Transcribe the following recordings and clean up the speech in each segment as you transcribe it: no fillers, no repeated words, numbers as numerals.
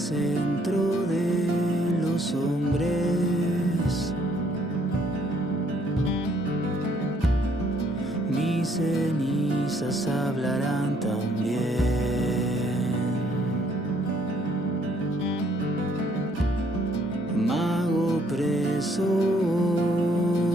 centro de los hombres. Mis cenizas hablarán también. Mago preso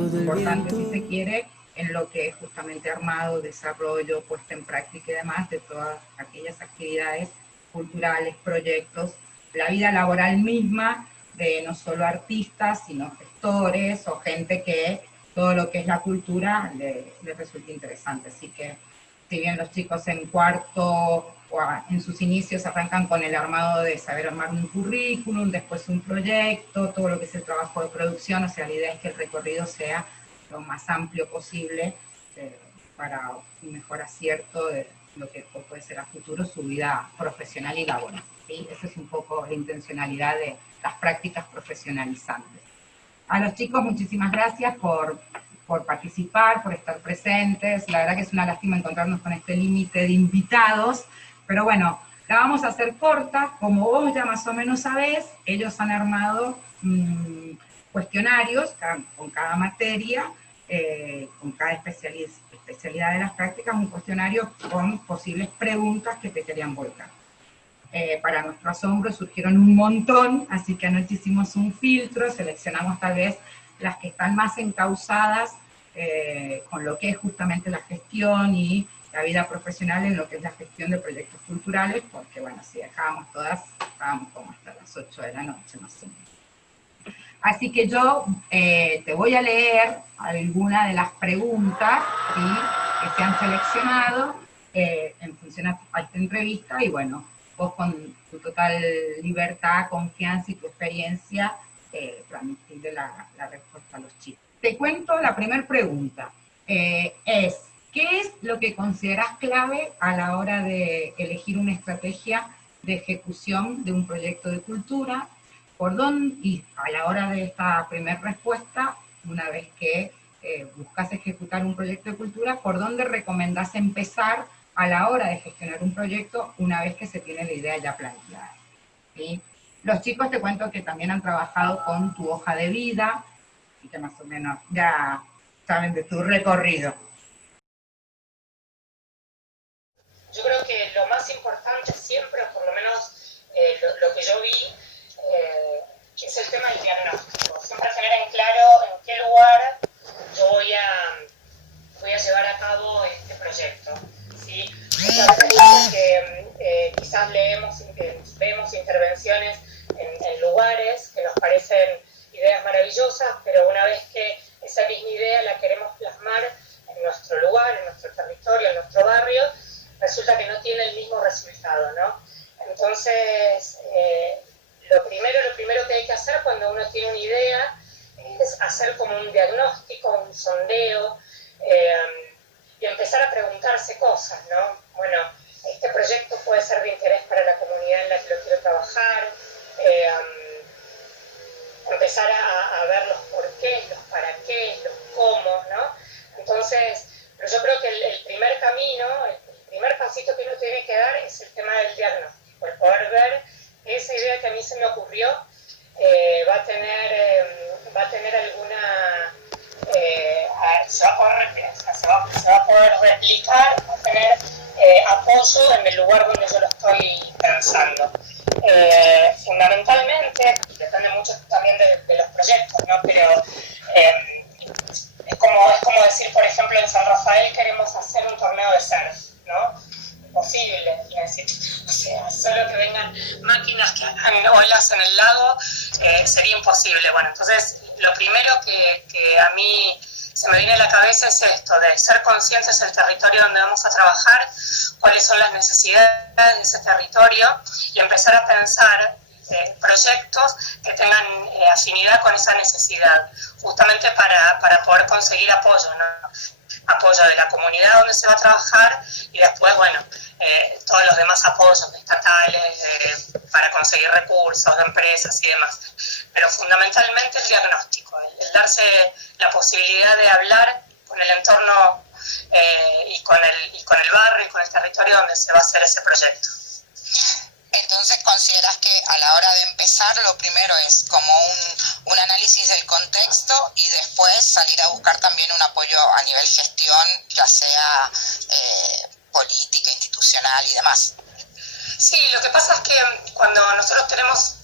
del Importante, viento. si se quiere, en lo que es justamente armado, desarrollo, puesta en práctica y demás de todas aquellas actividades culturales, proyectos, la vida laboral misma de no solo artistas, sino gestores o gente que todo lo que es la cultura le resulta interesante. Así que si bien los chicos en cuarto o en sus inicios arrancan con el armado de saber armar un currículum, después un proyecto, todo lo que es el trabajo de producción, o sea, la idea es que el recorrido sea lo más amplio posible para un mejor acierto de lo que puede ser a futuro su vida profesional y laboral. ¿Sí? Esa es un poco la intencionalidad de las prácticas profesionalizantes. A los chicos, muchísimas gracias por participar, por estar presentes. La verdad que es una lástima encontrarnos con este límite de invitados, pero bueno, la vamos a hacer corta. Como vos ya más o menos sabés, ellos han armado cuestionarios con cada materia, con cada especialidad de las prácticas, un cuestionario con posibles preguntas que te querían volcar. Para nuestro asombro surgieron un montón, así que anoche hicimos un filtro, seleccionamos tal vez las que están más encausadas con lo que es justamente la gestión y la vida profesional en lo que es la gestión de proyectos culturales, porque bueno, si dejábamos todas, estábamos como hasta las 8 de la noche más o menos. Así que yo te voy a leer algunas de las preguntas, ¿sí?, que se han seleccionado en función a esta entrevista, y bueno, vos con tu total libertad, confianza y tu experiencia, transmitirle la respuesta a los chicos. Te cuento la primera pregunta. Es, ¿qué es lo que considerás clave a la hora de elegir una estrategia de ejecución de un proyecto de cultura? ¿Por dónde? Y a la hora de esta primera respuesta, una vez que buscas ejecutar un proyecto de cultura, ¿por dónde recomendás empezar a la hora de gestionar un proyecto una vez que se tiene la idea ya planteada? ¿Sí? Los chicos, te cuento que también han trabajado con tu hoja de vida, y que más o menos ya saben de tu recorrido. Yo creo que lo más importante siempre, o por lo menos lo que yo vi, es el tema del diagnóstico. Siempre tener en claro en qué lugar yo voy a llevar a cabo este proyecto. ¿Sí? Muchas veces pasa que quizás vemos intervenciones en lugares que nos parecen ideas maravillosas, pero una vez que esa misma idea la queremos plasmar en nuestro lugar, en nuestro territorio, en nuestro barrio, resulta que no tiene el mismo resultado, ¿no? Entonces, lo primero que hay que hacer cuando uno tiene una idea es hacer como un diagnóstico, un sondeo, y empezar a preguntarse cosas, ¿no? Bueno, este proyecto puede ser de interés para la comunidad en la que lo quiero trabajar, empezar a ver los porqués, los para qué, los cómo, ¿no? Entonces, pero yo creo que el primer camino, el primer pasito que uno tiene que dar es el tema del diagnóstico, el poder ver que esa idea que a mí se me ocurrió va a tener alguna... se va a poder replicar, va a tener apoyo en el lugar donde yo lo estoy pensando. Fundamentalmente, depende mucho también de los proyectos, ¿no? Pero es como decir, por ejemplo, en San Rafael queremos hacer un torneo de surf, ¿no? Imposible, es decir, o sea, solo que vengan máquinas que hagan olas en el lago sería imposible. Bueno, entonces lo primero que a mí se me viene a la cabeza es esto, de ser conscientes del territorio donde vamos a trabajar, cuáles son las necesidades de ese territorio y empezar a pensar proyectos que tengan afinidad con esa necesidad, justamente para poder conseguir apoyo, ¿no? Apoyo de la comunidad donde se va a trabajar y después, bueno, todos los demás apoyos estatales para conseguir recursos de empresas y demás. Pero fundamentalmente el diagnóstico, el darse la posibilidad de hablar con el entorno y con el barrio y con el territorio donde se va a hacer ese proyecto. En Entonces, ¿consideras que a la hora de empezar lo primero es como un análisis del contexto y después salir a buscar también un apoyo a nivel gestión, ya sea política, institucional y demás? Sí, lo que pasa es que cuando nosotros tenemos,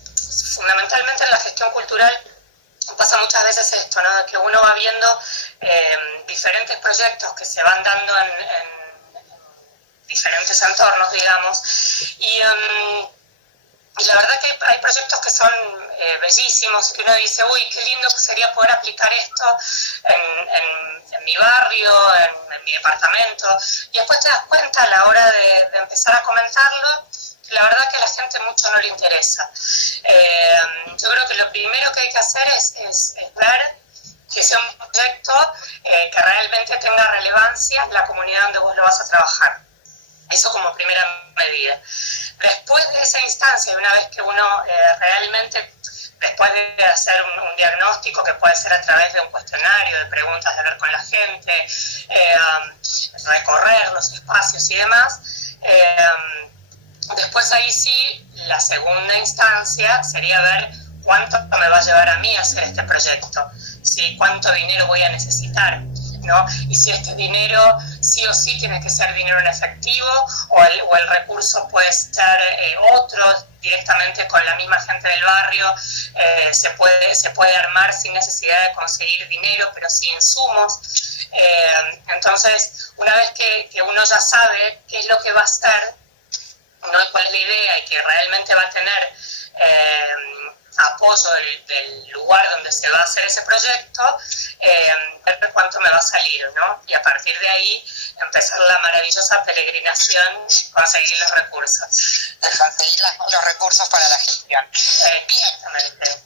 fundamentalmente en la gestión cultural, pasa muchas veces esto, ¿no? Que uno va viendo diferentes proyectos que se van dando en diferentes entornos, digamos, y la verdad que hay proyectos que son bellísimos, que uno dice, uy, qué lindo que sería poder aplicar esto en mi barrio, en mi departamento, y después te das cuenta a la hora de empezar a comentarlo, que la verdad que a la gente mucho no le interesa. Yo creo que lo primero que hay que hacer es ver que sea un proyecto que realmente tenga relevancia en la comunidad donde vos lo vas a trabajar. Eso como primera medida. Después de esa instancia, y una vez que uno realmente, después de hacer un diagnóstico que puede ser a través de un cuestionario, de preguntas, de hablar con la gente, recorrer los espacios y demás, después ahí sí, la segunda instancia sería ver cuánto me va a llevar a mí a hacer este proyecto, ¿sí? Cuánto dinero voy a necesitar, ¿no? Y si este dinero sí o sí tiene que ser dinero en efectivo o el recurso puede ser otro, directamente con la misma gente del barrio, se puede armar sin necesidad de conseguir dinero, pero sí insumos. Entonces, una vez que uno ya sabe qué es lo que va a hacer, ¿no? Y cuál es la idea y que realmente va a tener apoyo del lugar donde se va a hacer ese proyecto, ver cuánto me va a salir, ¿no? Y a partir de ahí empezar la maravillosa peregrinación, conseguir los recursos. Conseguir los recursos para la gestión. Exactamente.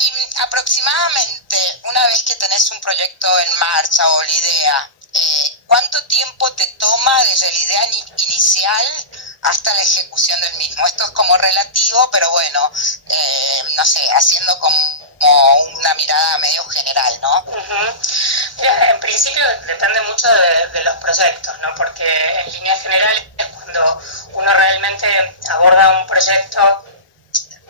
Y aproximadamente, una vez que tenés un proyecto en marcha o la idea, ¿cuánto tiempo te toma desde la idea inicial hasta la ejecución del mismo? Esto es como relativo, pero bueno, no sé, haciendo como una mirada medio general, ¿no? Uh-huh. Mira, en principio depende mucho de los proyectos, ¿no? Porque en líneas generales, cuando uno realmente aborda un proyecto,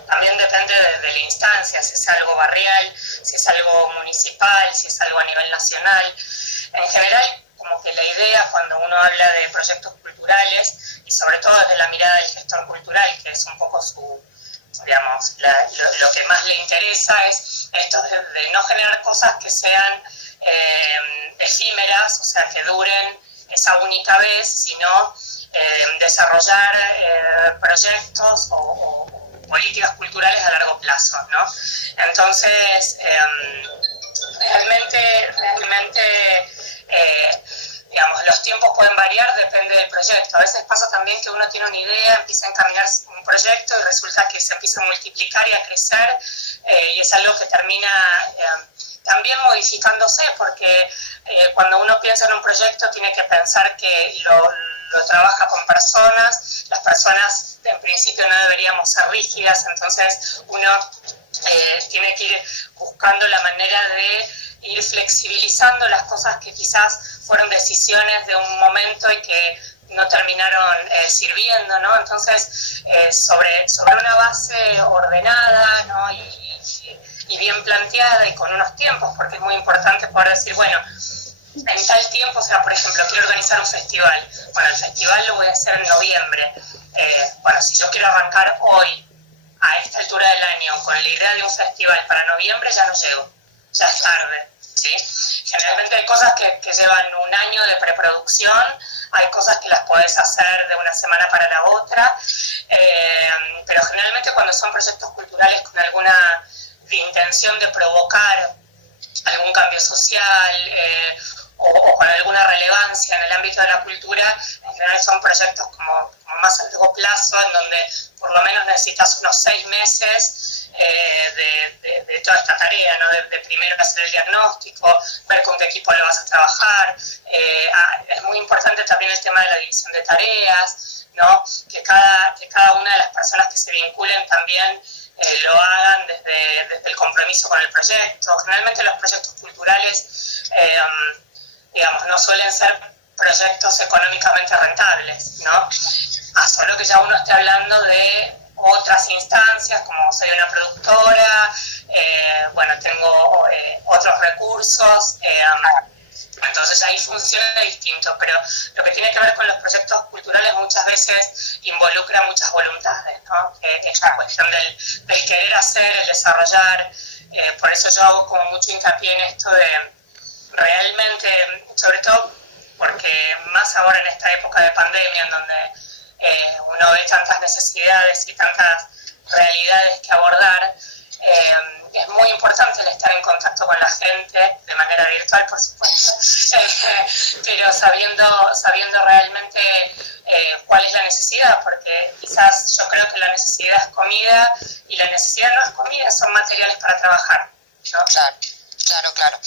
también depende de la instancia, si es algo barrial, si es algo municipal, si es algo a nivel nacional. En general, como que la idea cuando uno habla de proyectos culturales, y sobre todo desde la mirada del gestor cultural, que es un poco digamos, lo que más le interesa, es esto de no generar cosas que sean efímeras, o sea, que duren esa única vez, sino desarrollar proyectos o políticas culturales a largo plazo, ¿no? Entonces, realmente digamos, los tiempos pueden variar, depende del proyecto. A veces pasa también que uno tiene una idea, empieza a encaminar un proyecto y resulta que se empieza a multiplicar y a crecer, y es algo que termina también modificándose, porque cuando uno piensa en un proyecto tiene que pensar que lo trabaja con personas, las personas en principio no deberíamos ser rígidas, entonces uno tiene que ir buscando la manera de ir flexibilizando las cosas que quizás fueron decisiones de un momento y que no terminaron sirviendo, ¿no? Entonces, sobre una base ordenada, ¿no? y bien planteada y con unos tiempos, porque es muy importante poder decir, bueno, en tal tiempo, o sea, por ejemplo, quiero organizar un festival. Bueno, el festival lo voy a hacer en noviembre. Bueno, si yo quiero arrancar hoy, a esta altura del año, con la idea de un festival para noviembre, ya no llego, ya es tarde, ¿sí? Generalmente hay cosas que llevan un año de preproducción, hay cosas que las podés hacer de una semana para la otra, pero generalmente cuando son proyectos culturales con alguna intención de provocar algún cambio social o con alguna relevancia en el ámbito de la cultura, en general son proyectos como más a largo plazo, en donde por lo menos necesitas unos 6 meses de toda esta tarea, ¿no? de primero hacer el diagnóstico, ver con qué equipo lo vas a trabajar. Es muy importante también el tema de la división de tareas, ¿no? que cada una de las personas que se vinculen también lo hagan desde el compromiso con el proyecto. Generalmente los proyectos culturales, digamos, no suelen ser proyectos económicamente rentables, ¿no? Solo que ya uno esté hablando de otras instancias, como soy una productora, bueno, tengo otros recursos, entonces ahí funciona distinto, pero lo que tiene que ver con los proyectos culturales muchas veces involucra muchas voluntades, ¿no? Esta cuestión del querer hacer, el desarrollar, por eso yo hago como mucho hincapié en esto de realmente, sobre todo porque más ahora en esta época de pandemia en donde uno ve tantas necesidades y tantas realidades que abordar, es muy importante el estar en contacto con la gente, de manera virtual por supuesto, pero sabiendo realmente cuál es la necesidad, porque quizás yo creo que la necesidad es comida y la necesidad no es comida, son materiales para trabajar, ¿no? Claro.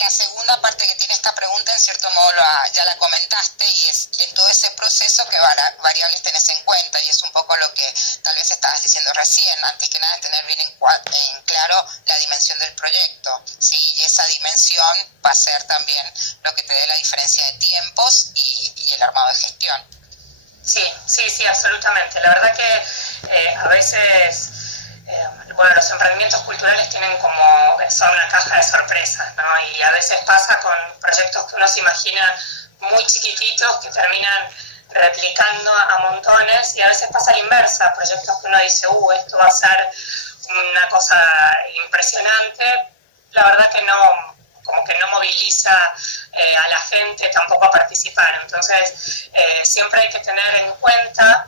La segunda parte que tiene esta pregunta, en cierto modo ya la comentaste, y es en todo ese proceso qué variables tenés en cuenta, y es un poco lo que tal vez estabas diciendo recién. Antes que nada es tener bien en claro la dimensión del proyecto, ¿sí? Y esa dimensión va a ser también lo que te dé la diferencia de tiempos y el armado de gestión. Sí, absolutamente. La verdad que a veces... bueno, los emprendimientos culturales son una caja de sorpresas, ¿no? Y a veces pasa con proyectos que uno se imagina muy chiquititos que terminan replicando a montones, y a veces pasa a la inversa, proyectos que uno dice, esto va a ser una cosa impresionante, la verdad que no, como que no moviliza a la gente tampoco a participar. Entonces, siempre hay que tener en cuenta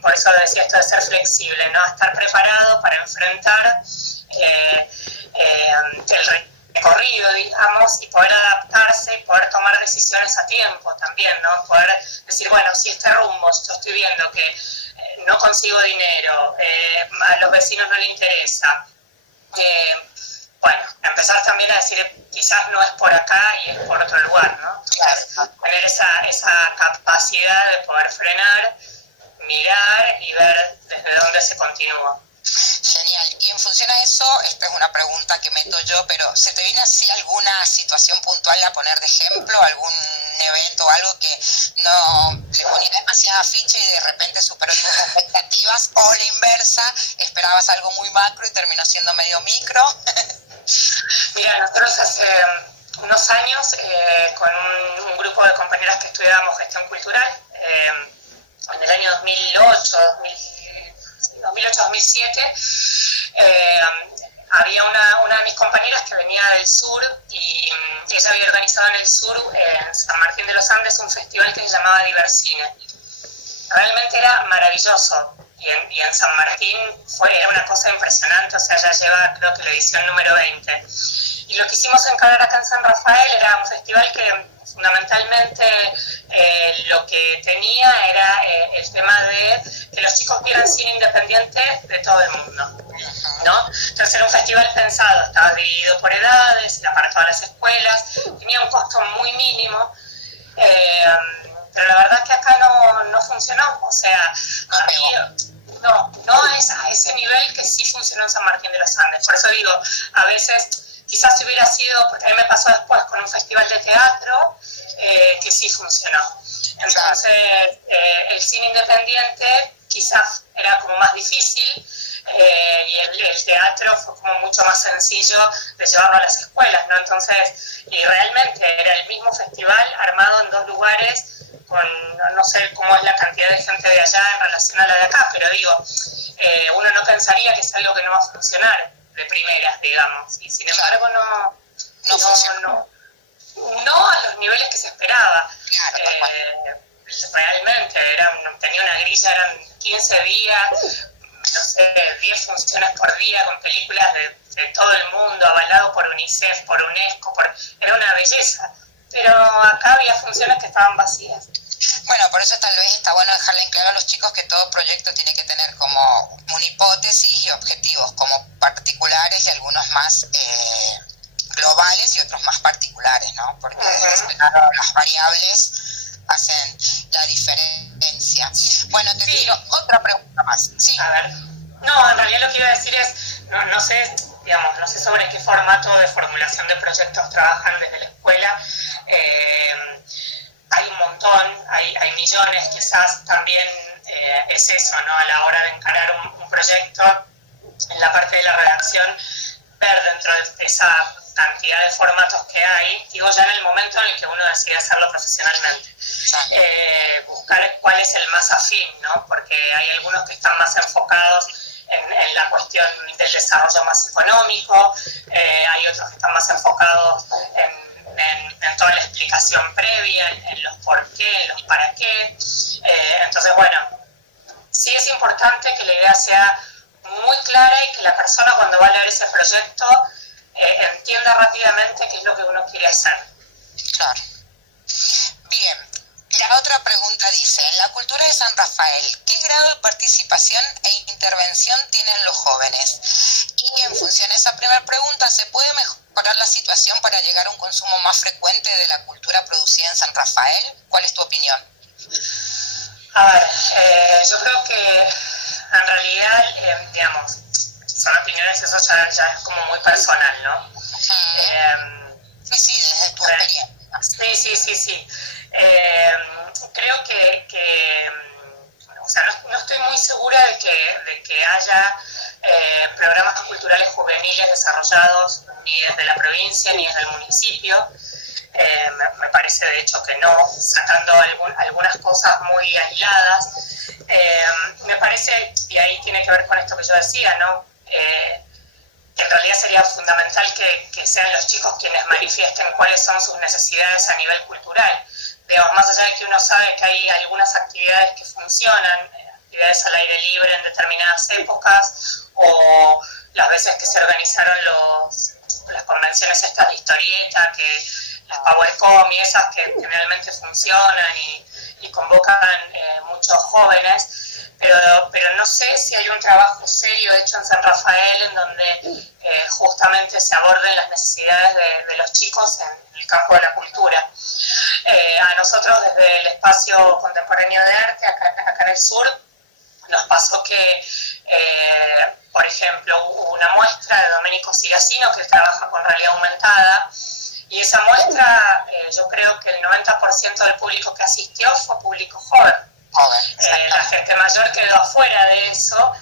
por eso decía esto de ser flexible, ¿no? Estar preparado para enfrentar el recorrido, digamos, y poder adaptarse y poder tomar decisiones a tiempo también, ¿no? Poder decir, bueno, si este rumbo yo estoy viendo que no consigo dinero, a los vecinos no les interesa, bueno, empezar también a decir, quizás no es por acá y es por otro lugar, ¿no? Entonces, tener esa capacidad de poder frenar, mirar y ver desde dónde se continúa. Genial. Y en función a eso, esta es una pregunta que meto yo, pero ¿se te viene así alguna situación puntual a poner de ejemplo, algún evento o algo que no le ponía demasiada ficha y de repente superó tus expectativas, o la inversa, esperabas algo muy macro y terminó siendo medio micro? Mira, nosotros hace unos años con un grupo de compañeras que estudiábamos gestión cultural, en el año 2008-2007, había una de mis compañeras que venía del sur y ella había organizado en el sur, en San Martín de los Andes, un festival que se llamaba Divercine. Realmente era maravilloso. Y en San Martín era una cosa impresionante, o sea, ya lleva creo que la edición número 20. Y lo que hicimos encarar acá en San Rafael era un festival que fundamentalmente lo que tenía era el tema de que los chicos vieran cine independiente de todo el mundo, ¿no? Entonces era un festival pensado, estaba dividido por edades, era para todas las escuelas, tenía un costo muy mínimo, pero la verdad es que acá no funcionó, o sea, no es a ese nivel que sí funcionó en San Martín de los Andes. Por eso digo, a veces quizás si hubiera sido, porque a mí me pasó después con un festival de teatro que sí funcionó. Entonces el cine independiente quizás era como más difícil, y el teatro fue como mucho más sencillo de llevarlo a las escuelas, ¿no? Entonces, y realmente era el mismo festival armado en dos lugares, no sé cómo es la cantidad de gente de allá en relación a la de acá, pero digo, uno no pensaría que es algo que no va a funcionar de primeras, digamos, y sin embargo no funcionó. No a los niveles que se esperaba. Realmente tenía una grilla, eran 15 días, no sé, 10 funciones por día con películas de todo el mundo, avalado por UNICEF, por UNESCO, era una belleza. Pero acá había funciones que estaban vacías. Bueno, por eso tal vez está bueno dejarle en claro a los chicos que todo proyecto tiene que tener como una hipótesis y objetivos como particulares, y algunos más globales y otros más particulares, ¿no? Porque las variables hacen la diferencia. Bueno, te tiro otra pregunta más. Sí. A ver. No, en realidad lo que iba a decir es, no sé sobre qué formato de formulación de proyectos trabajan desde la escuela. Hay un montón, hay millones, quizás también es eso, ¿no? A la hora de encarar un proyecto, en la parte de la redacción, ver dentro de esa cantidad de formatos que hay, digo ya en el momento en el que uno decide hacerlo profesionalmente, buscar cuál es el más afín, ¿no? Porque hay algunos que están más enfocados en la cuestión del desarrollo más económico, hay otros que están más enfocados en toda la explicación previa, en los por qué, en los para qué. Entonces, bueno, sí es importante que la idea sea muy clara y que la persona cuando va a leer ese proyecto entienda rápidamente qué es lo que uno quiere hacer. Claro. Bien, la otra pregunta dice, en la cultura de San Rafael, ¿qué grado de participación e intervención tienen los jóvenes? Y en función de esa primera pregunta, ¿se puede mejorar la situación para llegar a un consumo más frecuente de la cultura producida en San Rafael? ¿Cuál es tu opinión? A ver, yo creo que en realidad, digamos, son opiniones, eso ya es como muy personal, ¿no? Sí, desde tu experiencia. Sí. Creo que o sea, no estoy muy segura de que haya programas culturales juveniles desarrollados ni desde la provincia ni desde el municipio. Me parece de hecho que no, sacando algunas cosas muy aisladas. Me parece, y ahí tiene que ver con esto que yo decía, ¿no? Que en realidad sería fundamental que sean los chicos quienes manifiesten cuáles son sus necesidades a nivel cultural. Digamos, más allá de que uno sabe que hay algunas actividades que funcionan, actividades al aire libre en determinadas épocas, o las veces que se organizaron las convenciones estas de historieta, las PowerCom y esas que generalmente funcionan y convocan muchos jóvenes, pero no sé si hay un trabajo serio hecho en San Rafael en donde justamente se aborden las necesidades de los chicos en el campo de la cultura. A nosotros desde el Espacio Contemporáneo de Arte, acá en el sur, nos pasó que, por ejemplo, hubo una muestra de Domenico Siracino que trabaja con realidad aumentada, y esa muestra, yo creo que el 90% del público que asistió fue público joven. La gente mayor quedó afuera de eso,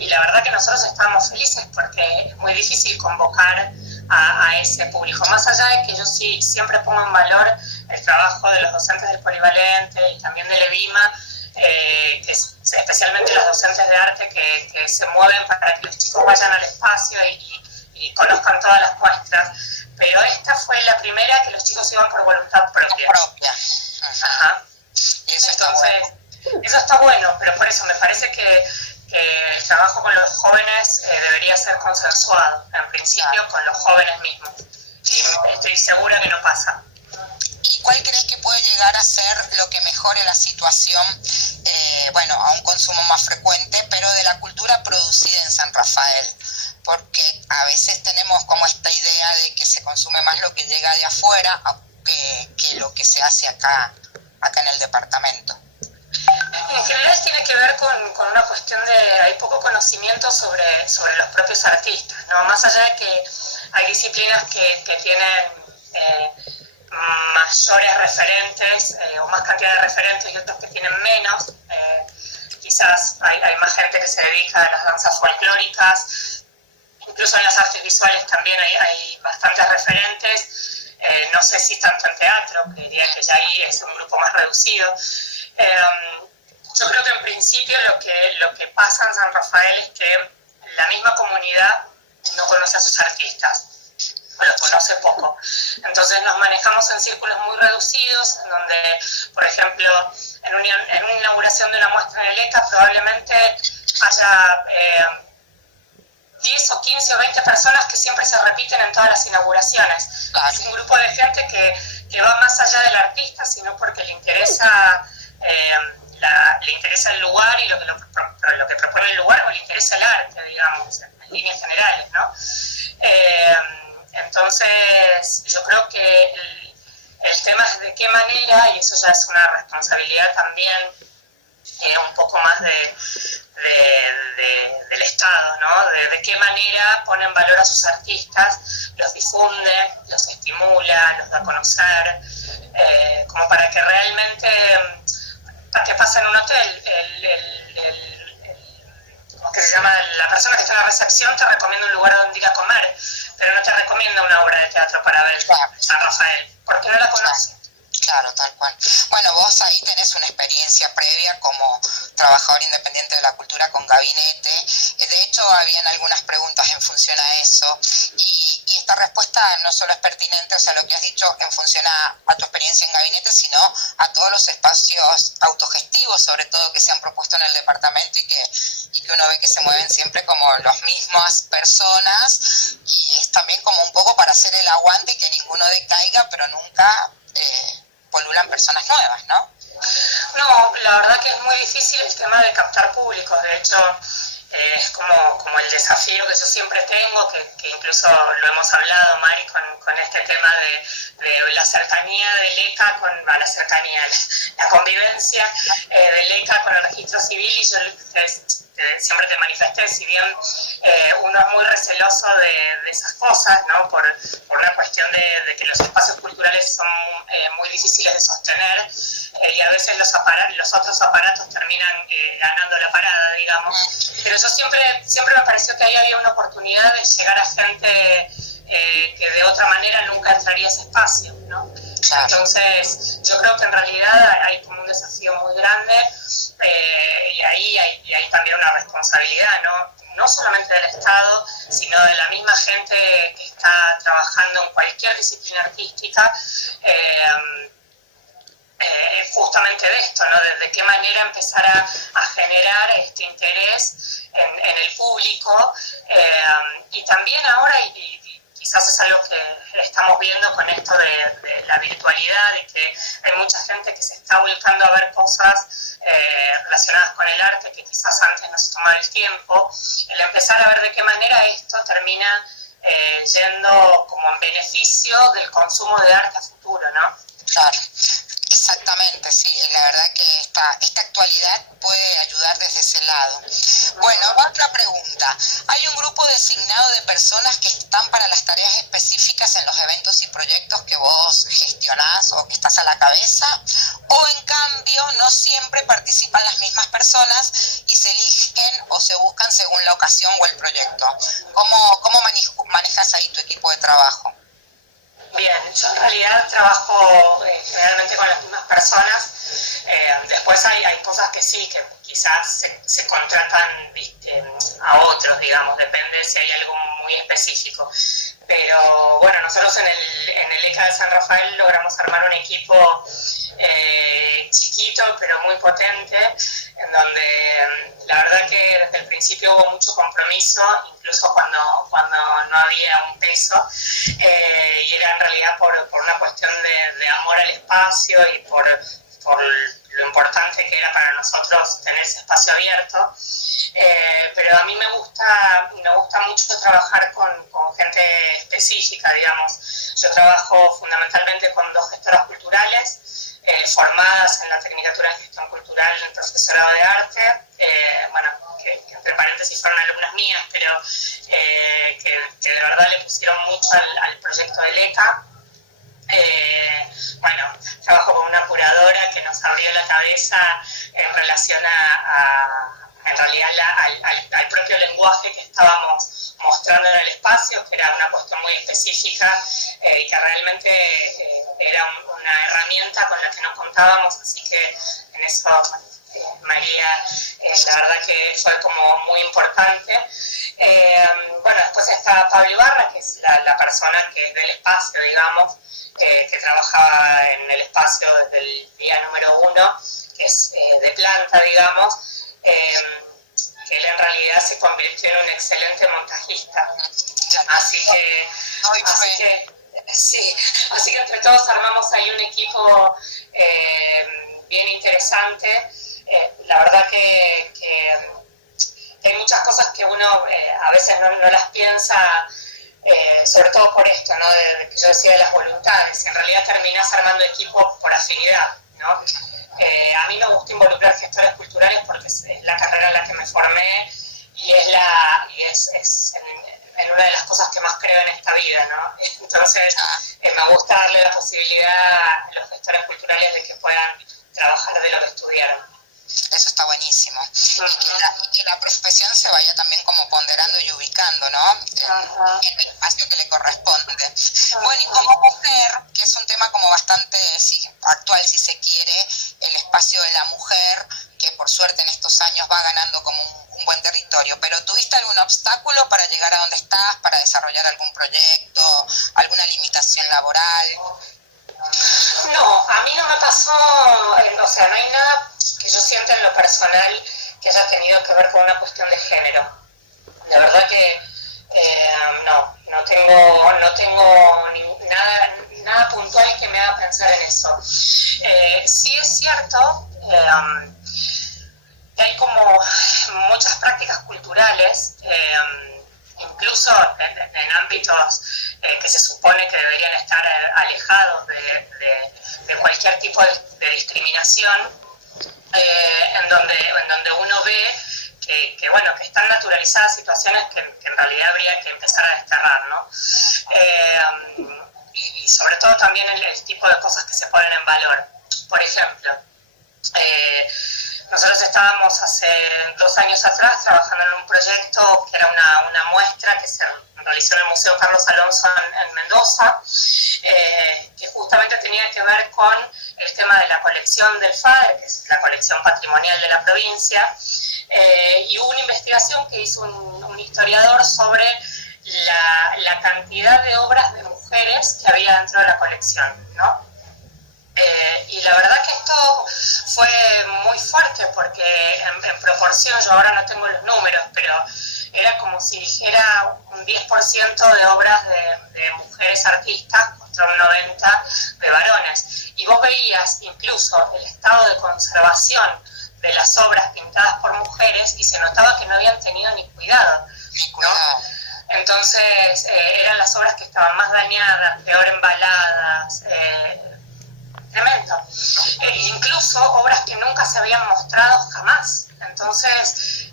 y la verdad que nosotros estábamos felices porque es muy difícil convocar a ese público, más allá de que yo sí siempre pongo en valor el trabajo de los docentes del Polivalente y también del EBIMA, especialmente los docentes de arte que se mueven para que los chicos vayan al espacio y conozcan todas las muestras, pero esta fue la primera que los chicos iban por voluntad propia. Ajá. Entonces, eso está bueno, pero por eso me parece que el trabajo con los jóvenes debería ser consensuado, en principio con los jóvenes mismos. Y estoy segura que no pasa. ¿Y cuál crees que puede llegar a ser lo que mejore la situación, a un consumo más frecuente, pero de la cultura producida en San Rafael? Porque a veces tenemos como esta idea de que se consume más lo que llega de afuera que lo que se hace acá en el departamento. En general tiene que ver con una cuestión de hay poco conocimiento sobre los propios artistas, ¿no? Más allá de que hay disciplinas que tienen mayores referentes o más cantidad de referentes y otros que tienen menos. Quizás hay más gente que se dedica a las danzas folclóricas, incluso en las artes visuales también hay bastantes referentes. No sé si tanto en teatro, que diría que ya ahí es un grupo más reducido. Yo creo que en principio lo que pasa en San Rafael es que la misma comunidad no conoce a sus artistas, o los conoce poco. Entonces nos manejamos en círculos muy reducidos, en donde, por ejemplo, en una inauguración de una muestra en el ECA probablemente haya 10 o 15 o 20 personas que siempre se repiten en todas las inauguraciones. Es un grupo de gente que va más allá del artista, sino porque le interesa el lugar y lo que propone el lugar, o le interesa el arte, digamos, en líneas generales, ¿no? Entonces, yo creo que el tema es de qué manera, y eso ya es una responsabilidad también un poco más del Estado, ¿no? De qué manera pone en valor a sus artistas, los difunde, los estimula, los da a conocer, como para que realmente te pasa en un hotel, ¿cómo que se llama? La persona que está en la recepción te recomienda un lugar donde ir a comer, pero no te recomienda una obra de teatro para ver San Rafael, porque no la conoce. Claro, tal cual. Bueno, vos ahí tenés una experiencia previa como trabajador independiente de la cultura con gabinete. De hecho, habían algunas preguntas en función a eso y esta respuesta no solo es pertinente, o sea, lo que has dicho en función a tu experiencia en gabinete, sino a todos los espacios autogestivos, sobre todo que se han propuesto en el departamento y que uno ve que se mueven siempre como las mismas personas y es también como un poco para hacer el aguante y que ninguno decaiga, pero nunca polulan personas nuevas, ¿no? No, la verdad que es muy difícil el tema de captar público. De hecho, es como el desafío que yo siempre tengo, que incluso lo hemos hablado, Mari, con este tema de la cercanía del ECA con la cercanía, la convivencia del ECA con el registro civil. Y yo siempre te manifesté, si bien uno es muy receloso de esas cosas, ¿no? Por una cuestión de que los espacios culturales son muy difíciles de sostener y a veces los otros aparatos terminan ganando la parada, digamos. Pero yo siempre me pareció que ahí había una oportunidad de llegar a gente que de otra manera nunca entraría a ese espacio, ¿no? Claro. Entonces, yo creo que en realidad hay como un desafío muy grande y ahí hay también una responsabilidad, no solamente del Estado, sino de la misma gente que está trabajando en cualquier disciplina artística, justamente de esto, ¿no? De qué manera empezar a generar este interés en el público y también ahora, y quizás es algo que estamos viendo con esto de la virtualidad y que hay mucha gente que se está volcando a ver cosas relacionadas con el arte que quizás antes no se tomaba el tiempo, el empezar a ver de qué manera esto termina yendo como en beneficio del consumo de arte a futuro, ¿no? Claro. Exactamente, sí, la verdad que esta actualidad puede ayudar desde ese lado. Bueno, otra pregunta. ¿Hay un grupo designado de personas que están para las tareas específicas en los eventos y proyectos que vos gestionás o que estás a la cabeza? ¿O en cambio no siempre participan las mismas personas y se eligen o se buscan según la ocasión o el proyecto? ¿Cómo manejas ahí tu equipo de trabajo? Bien, yo en realidad trabajo generalmente con las mismas personas. Después hay cosas que sí, que quizás se contratan, ¿viste?, a otros, digamos, depende si hay algo muy específico. Pero bueno, nosotros en el ECA de San Rafael logramos armar un equipo chiquito pero muy potente, en donde la verdad que desde el principio hubo mucho compromiso, incluso cuando no había un peso, y era en realidad por una cuestión de amor al espacio y por lo importante que era para nosotros tener ese espacio abierto. Pero a mí me gusta mucho trabajar con gente específica, digamos. Yo trabajo fundamentalmente con 2 gestoras culturales formadas en la Tecnicatura de Gestión Cultural en el Profesorado de Arte, que entre paréntesis fueron alumnas mías, pero que de verdad le pusieron mucho al proyecto del ECA. Trabajo con una curadora que nos abrió la cabeza en relación en realidad al propio lenguaje que estábamos mostrando en el espacio, que era una cuestión muy específica y que realmente era una herramienta con la que no contábamos, así que en eso María, la verdad que fue como muy importante. Después está Pablo Ibarra, que es la persona que es del espacio, digamos, que trabajaba en el espacio desde el día número 1, que es de planta, digamos, que él en realidad se convirtió en un excelente montajista. Así que entre todos armamos ahí un equipo bien interesante. La verdad que hay muchas cosas que uno a veces no las piensa, sobre todo por esto, ¿no? Que yo decía de las voluntades. En realidad terminás armando equipo por afinidad, ¿no? A mí me gusta involucrar gestores culturales porque es la carrera en la que me formé y es en una de las cosas que más creo en esta vida, ¿no? Entonces me gusta darle la posibilidad a los gestores culturales de que puedan trabajar de lo que estudiaron. Eso está buenísimo. Y que la profesión se vaya también como ponderando y ubicando, ¿no? En el espacio que le corresponde. Bueno, y como mujer, que es un tema como bastante actual, si se quiere, el espacio de la mujer, que por suerte en estos años va ganando como un buen territorio. ¿Pero tuviste algún obstáculo para llegar a donde estás, para desarrollar algún proyecto, alguna limitación laboral? No, a mí no me pasó, o sea, no hay nada que yo sienta en lo personal que haya tenido que ver con una cuestión de género. De verdad que no tengo nada puntual que me haga pensar en eso. Sí es cierto que hay como muchas prácticas culturales, incluso en ámbitos que se supone que deberían estar alejados de cualquier tipo de discriminación, en donde uno ve que bueno, que están naturalizadas situaciones que en realidad habría que empezar a desterrar, ¿no? Y sobre todo también el tipo de cosas que se ponen en valor. Por ejemplo, nosotros estábamos hace 2 años atrás trabajando en un proyecto que era una muestra que se realizó en el Museo Carlos Alonso en Mendoza, que justamente tenía que ver con el tema de la colección del FADE, que es la colección patrimonial de la provincia, y hubo una investigación que hizo un historiador sobre la cantidad de obras de mujeres que había dentro de la colección, ¿no? Y la verdad que esto fue muy fuerte porque en proporción, yo ahora no tengo los números, pero era como si dijera un 10% de obras de mujeres artistas contra un 90% de varones. Y vos veías incluso el estado de conservación de las obras pintadas por mujeres y se notaba que no habían tenido ni cuidado, ¿no? Entonces eran las obras que estaban más dañadas, peor embaladas, tremendo. Incluso obras que nunca se habían mostrado jamás. Entonces,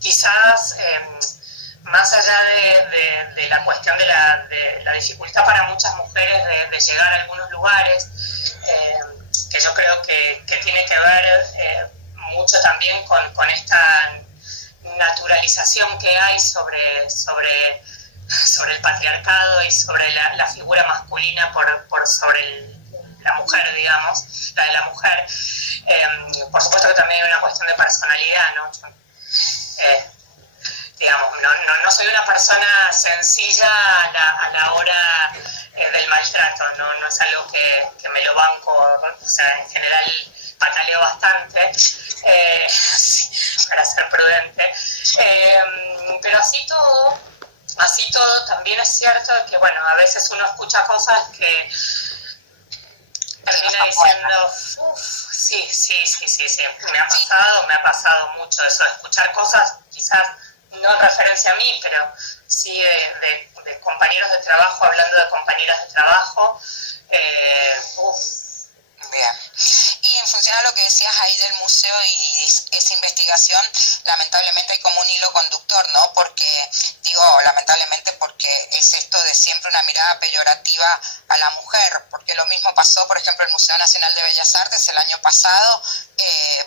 quizás más allá de la cuestión de la dificultad para muchas mujeres de llegar a algunos lugares, que yo creo que tiene que ver mucho también con esta naturalización que hay sobre el patriarcado y sobre la figura masculina por sobre la mujer, digamos, la de la mujer. Por supuesto que también hay una cuestión de personalidad, ¿no? Digamos, no soy una persona sencilla a la hora del maltrato, no es algo que me lo banco, o sea, en general pataleo bastante, para ser prudente, pero así todo también es cierto que, bueno, a veces uno escucha cosas que termina diciendo, sí, me ha pasado mucho eso, escuchar cosas quizás no en referencia a mí, pero sí de compañeros de trabajo, hablando de compañeras de trabajo. Bien. Y en función a lo que decías ahí del museo y esa investigación, lamentablemente hay como un hilo conductor, ¿no? Porque, digo lamentablemente porque es esto de siempre una mirada peyorativa a la mujer, porque lo mismo pasó, por ejemplo, el Museo Nacional de Bellas Artes el año pasado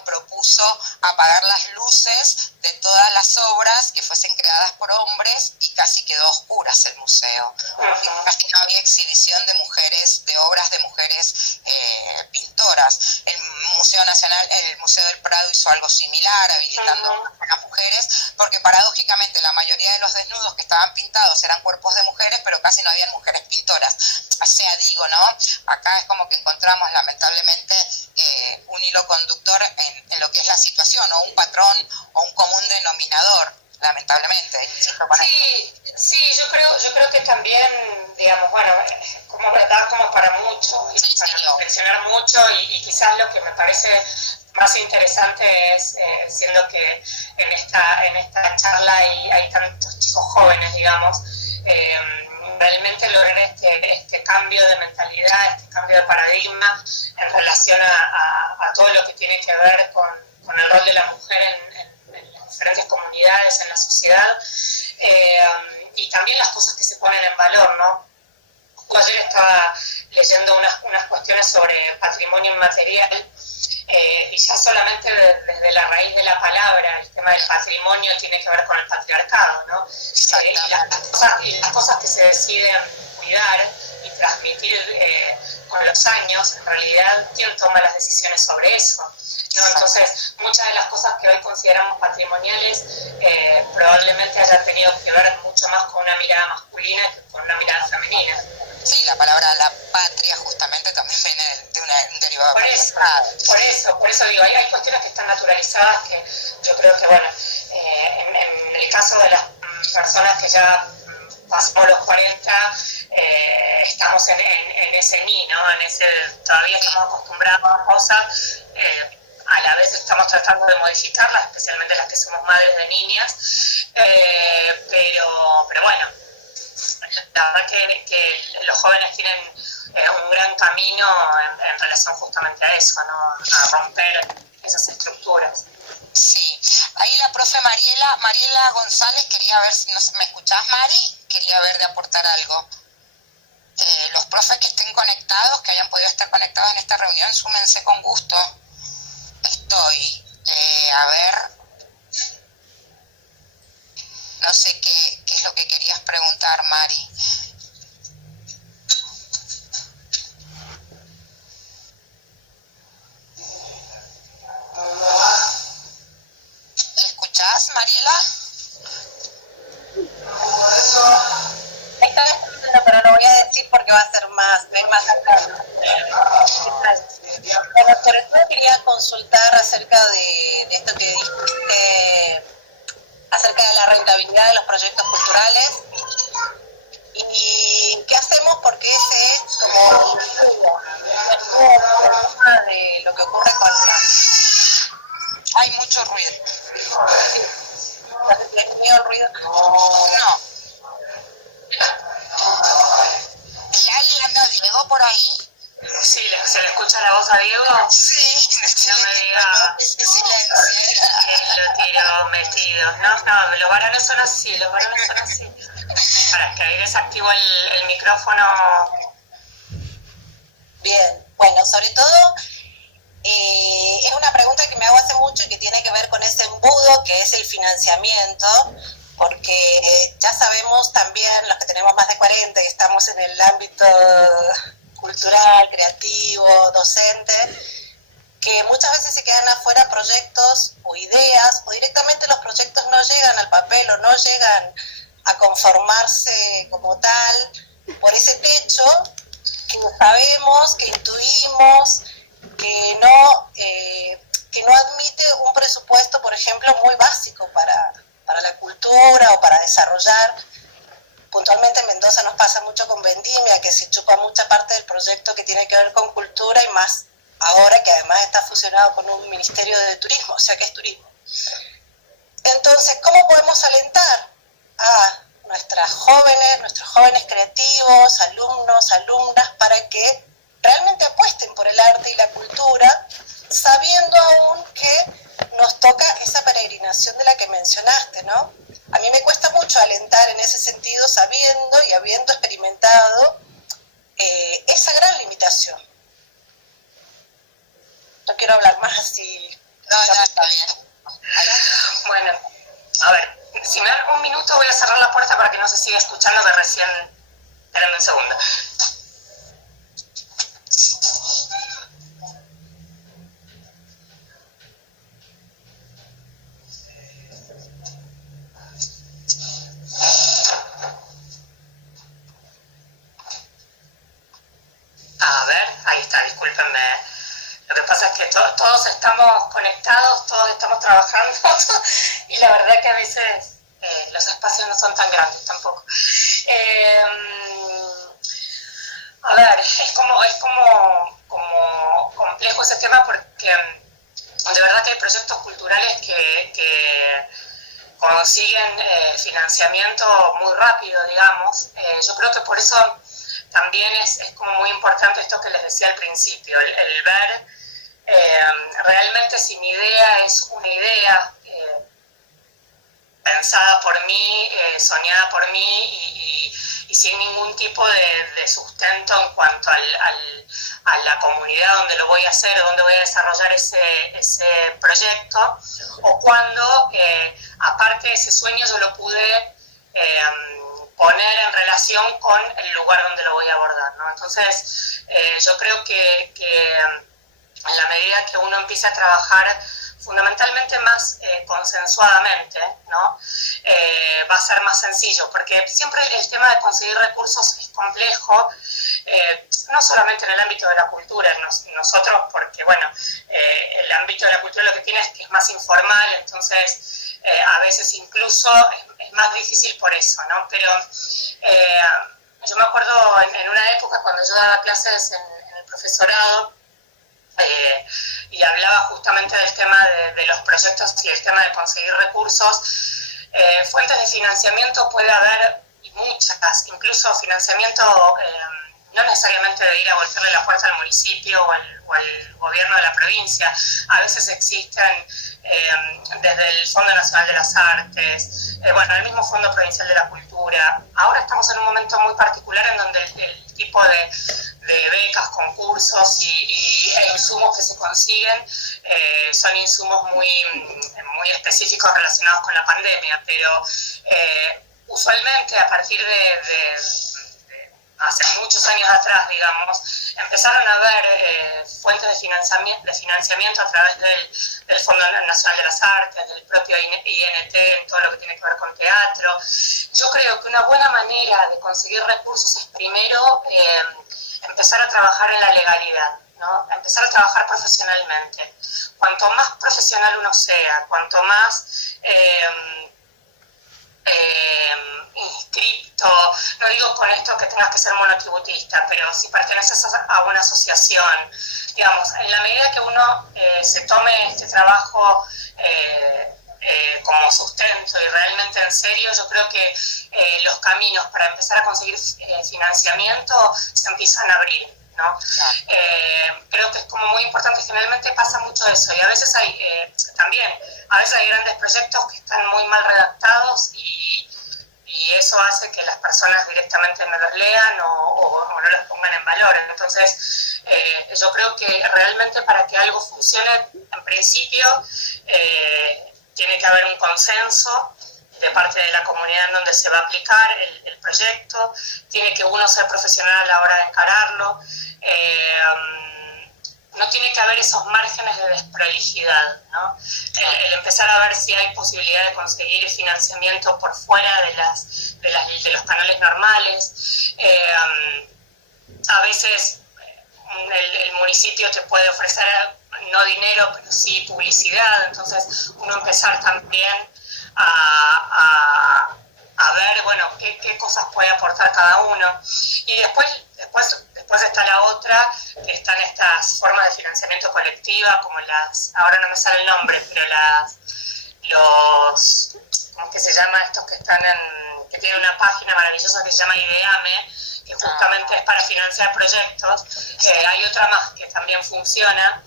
propuso apagar las luces de todas las obras que fuesen creadas por hombres y casi quedó oscuras el museo, porque casi no había exhibición de mujeres, de obras de mujeres pintoras. El Museo Nacional, el Museo del Prado hizo algo similar, habilitando a mujeres, porque paradójicamente la mayoría de los desnudos que estaban pintados eran cuerpos de mujeres, pero casi no habían mujeres pintoras. O sea, digo, ¿no? Acá es como que encontramos lamentablemente un hilo conductor en lo que es la situación, o un patrón, o un común denominador, lamentablemente. Sí, yo creo que también, digamos, bueno, como verdad, como para mucho, y para reflexionar mucho, y quizás lo que me parece más interesante es, siendo que en esta charla hay tantos chicos jóvenes, digamos, realmente lograr este cambio de mentalidad, este cambio de paradigma en relación a todo lo que tiene que ver con el rol de la mujer en las diferentes comunidades, en la sociedad, y también las cosas que se ponen en valor, ¿no? Yo ayer estaba leyendo unas cuestiones sobre patrimonio inmaterial, y ya solamente desde la raíz de la palabra, el tema del patrimonio tiene que ver con el patriarcado, ¿no? Y las cosas que se deciden cuidar y transmitir con los años, en realidad, ¿quién toma las decisiones sobre eso? ¿No? Entonces, muchas de las cosas que hoy consideramos patrimoniales probablemente hayan tenido que ver mucho más con una mirada masculina que con una mirada femenina. Sí, la palabra la patria justamente también viene de un derivado por eso digo, hay cuestiones que están naturalizadas que yo creo que, bueno, en el caso de las personas que ya pasamos los 40, estamos en ese ni, ¿no? En ese, todavía estamos acostumbrados a cosas, a la vez estamos tratando de modificarlas, especialmente las que somos madres de niñas, pero bueno, la verdad que los jóvenes tienen un gran camino en relación justamente a eso, ¿no? A romper esas estructuras. Sí, ahí la profe Mariela González, quería ver si ¿me escuchás, Mari? Quería ver de aportar algo. Los profes que estén conectados, que hayan podido estar conectados en esta reunión, súmense con gusto. Estoy, a ver, no sé qué es lo que querías preguntar, Mari. ¿Escuchás, Mariela? Estaba escuchando, pero lo voy a decir porque va a ser más acá. Bueno, sobre todo quería consultar acerca de esto que dijiste, acerca de la rentabilidad de los proyectos culturales y qué hacemos porque ese es como el tema de lo que ocurre con la... Hay mucho ruido. ¿Les mío el ruido? No. ¿Lali anda Diego por ahí? Sí, ¿se le escucha la voz a Diego? Sí, no me diga que lo tiro metido. No, los varones son así, Para que ahí desactivo el micrófono. Bien, bueno, sobre todo es una pregunta que me hago hace mucho y que tiene que ver con ese embudo que es el financiamiento, porque ya sabemos también, los que tenemos más de 40 y estamos en el ámbito cultural, creativo, docente, que muchas veces se quedan afuera proyectos o ideas, o directamente los proyectos no llegan al papel o no llegan a conformarse como tal por ese techo que sabemos, que intuimos, que no admite un presupuesto, por ejemplo, muy básico para la cultura o para desarrollar. Puntualmente en Mendoza nos pasa mucho con Vendimia, que se chupa mucha parte del proyecto que tiene que ver con cultura y más ahora que además está fusionado con un ministerio de turismo, o sea que es turismo. Entonces, ¿cómo podemos alentar a nuestros jóvenes creativos, alumnos, alumnas, para que realmente apuesten por el arte y la cultura, sabiendo aún que nos toca esa peregrinación de la que mencionaste, ¿no? A mí me cuesta mucho alentar en ese sentido, sabiendo y habiendo experimentado esa gran limitación. No quiero hablar más así. No, está bien. Bueno, a ver, si me dan un minuto voy a cerrar la puerta para que no se siga escuchando, que recién... Espérenme un segundo. A ver, ahí está, discúlpenme. Lo que pasa es que todos estamos conectados, todos estamos trabajando y la verdad que a veces los espacios no son tan grandes tampoco. A ver, es como complejo ese tema porque de verdad que hay proyectos culturales que consiguen financiamiento muy rápido, digamos. Yo creo que por eso también es como muy importante esto que les decía al principio, el ver realmente si mi idea es una idea pensada por mí, soñada por mí y sin ningún tipo de sustento en cuanto a la comunidad donde lo voy a hacer o donde voy a desarrollar ese proyecto, o cuando aparte de ese sueño yo lo pude poner en relación con el lugar donde lo voy a abordar, ¿no? Entonces yo creo que en la medida que uno empieza a trabajar fundamentalmente más consensuadamente, ¿no? Va a ser más sencillo, porque siempre el tema de conseguir recursos es complejo, no solamente en el ámbito de la cultura, nosotros, porque bueno, el ámbito de la cultura lo que tiene es que es más informal, entonces a veces incluso es más difícil por eso, ¿no? Pero yo me acuerdo en una época cuando yo daba clases en el profesorado, y hablaba justamente del tema de los proyectos y el tema de conseguir recursos. Fuentes de financiamiento puede haber muchas, incluso financiamiento no necesariamente de ir a golpearle la puerta al municipio o al gobierno de la provincia. A veces existen desde el Fondo Nacional de las Artes, bueno, el mismo Fondo Provincial de la Cultura. Ahora estamos en un momento muy particular en donde el tipo de becas, concursos e insumos que se consiguen son insumos muy específicos relacionados con la pandemia, pero usualmente a partir de hace muchos años atrás, digamos, empezaron a haber fuentes de financiamiento a través del Fondo Nacional de las Artes, del propio INT, en todo lo que tiene que ver con teatro. Yo creo que una buena manera de conseguir recursos es primero empezar a trabajar en la legalidad, ¿no? Empezar a trabajar profesionalmente. Cuanto más profesional uno sea, cuanto más inscripto, no digo con esto que tengas que ser monotributista, pero si perteneces a una asociación, digamos, en la medida que uno se tome este trabajo como sustento y realmente en serio, yo creo que los caminos para empezar a conseguir financiamiento se empiezan a abrir, ¿no? Creo que es como muy importante, generalmente pasa mucho eso, y a veces hay grandes proyectos que están muy mal redactados y eso hace que las personas directamente no los lean o no los pongan en valor. Entonces, yo creo que realmente para que algo funcione, en principio, tiene que haber un consenso de parte de la comunidad en donde se va a aplicar el proyecto, tiene que uno ser profesional a la hora de encararlo, no tiene que haber esos márgenes de desprolijidad, ¿no? El empezar a ver si hay posibilidad de conseguir financiamiento por fuera de los canales normales. A veces el municipio te puede ofrecer no dinero, pero sí publicidad, entonces uno empezar también a ver, bueno, qué cosas puede aportar cada uno. Y después está la otra, que están estas formas de financiamiento colectiva, como ahora no me sale el nombre, pero ¿cómo que se llama? Estos que que tienen una página maravillosa que se llama Ideame, que justamente es para financiar proyectos. Hay otra más que también funciona.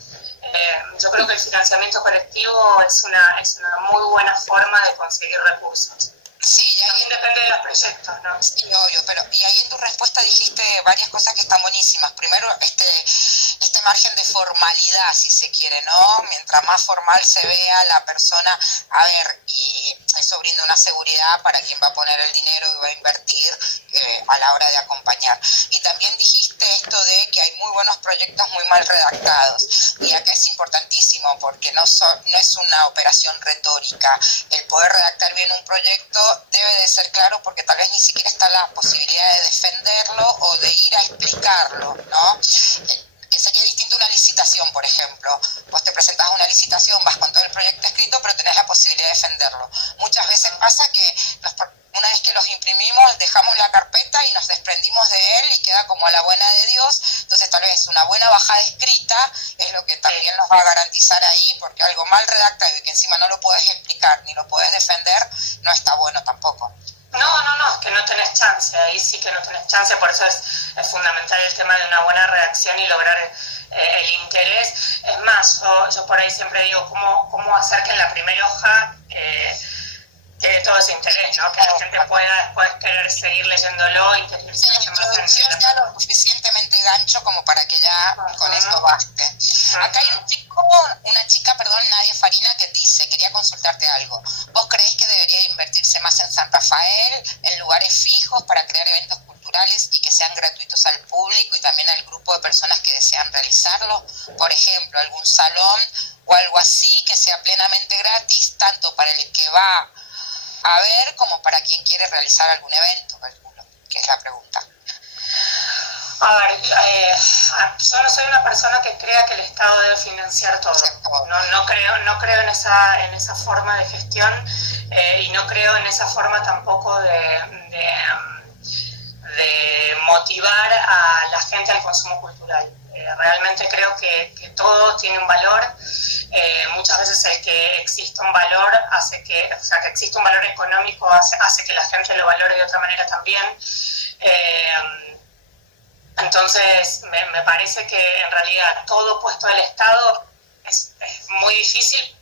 Yo creo que el financiamiento colectivo es una muy buena forma de conseguir recursos. Sí, también depende de los proyectos, ¿no? Sí, obvio, pero y ahí en tu respuesta dijiste varias cosas que están buenísimas. Primero, este margen de formalidad, si se quiere, ¿no? Mientras más formal se vea la persona, a ver, y eso brinda una seguridad para quien va a poner el dinero y va a invertir a la hora de acompañar. Y también dijiste esto de que hay muy buenos proyectos muy mal redactados. Y acá es importantísimo porque no es una operación retórica. El poder redactar bien un proyecto debe de ser claro porque tal vez ni siquiera está la posibilidad de defenderlo o de ir a explicarlo, ¿no? Que sería distinto a una licitación, por ejemplo. Vos te presentás a una licitación, vas con todo el proyecto escrito, pero tenés la posibilidad de defenderlo. Muchas veces pasa que una vez que los imprimimos, dejamos la carpeta y nos desprendimos de él y queda como a la buena de Dios. Entonces tal vez una buena bajada escrita es lo que también nos va a garantizar ahí, porque algo mal redactado y que encima no lo puedes explicar ni lo puedes defender, no está bueno tampoco. No, es que no tenés chance, ahí sí que no tenés chance, por eso es fundamental el tema de una buena redacción y lograr el interés. Es más, yo por ahí siempre digo cómo hacer que en la primera hoja tiene todo ese interés, ¿no? Que la gente pueda después querer seguir leyéndolo y La introducción ya lo suficientemente gancho como para que ya con eso baste. Acá hay una chica, Nadia Farina, que dice, quería consultarte algo. ¿Vos creés que debería invertirse más en San Rafael, en lugares fijos para crear eventos culturales y que sean gratuitos al público y también al grupo de personas que desean realizarlo? Por ejemplo, algún salón o algo así que sea plenamente gratis, tanto para el que va a ver como para quien quiere realizar algún evento, calculo, que es la pregunta. A ver, yo no soy una persona que crea que el Estado debe financiar todo. No creo en esa forma de gestión y no creo en esa forma tampoco de motivar a la gente al consumo cultural. Realmente creo que todo tiene un valor. Muchas veces el que exista un valor que exista un valor económico hace que la gente lo valore de otra manera también. Entonces me parece que en realidad todo puesto del Estado es muy difícil